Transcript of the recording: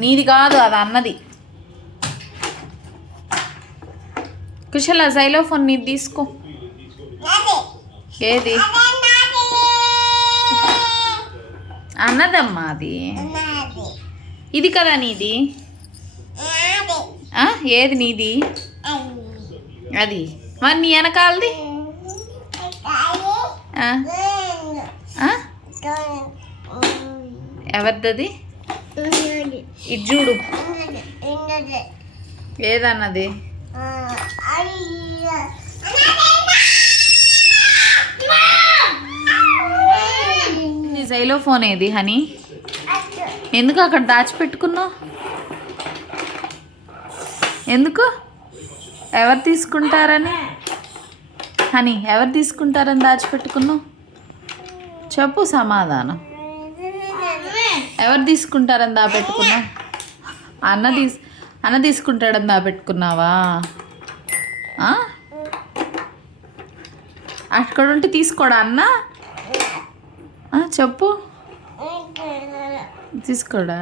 నీది కాదు, అది అన్నది. కుశల జైలోఫోన్ నీది తీసుకో. ఏది అన్నదమ్మా అది. ఇది కదా నీది. ఏది నీది? అది మరి నీ వెనకాలది ఎవరిది? ఇది చూడు ఏదన్నది. నీ జైలోఫోన్ ఏది హనీ? ఎందుకు అక్కడ దాచిపెట్టుకున్నావు? ఎందుకు? ఎవరు తీసుకుంటారని హనీ, ఎవరు తీసుకుంటారని దాచిపెట్టుకున్నావు? చెప్పు సమాధానం. ఎవరు తీసుకుంటారని దాపెట్టుకున్నావు? అన్న తీసుకుంటాడని దాపెట్టుకున్నావా? అక్కడ ఉంటే తీసుకోడా అన్న? చెప్పు. తీసుకోడా?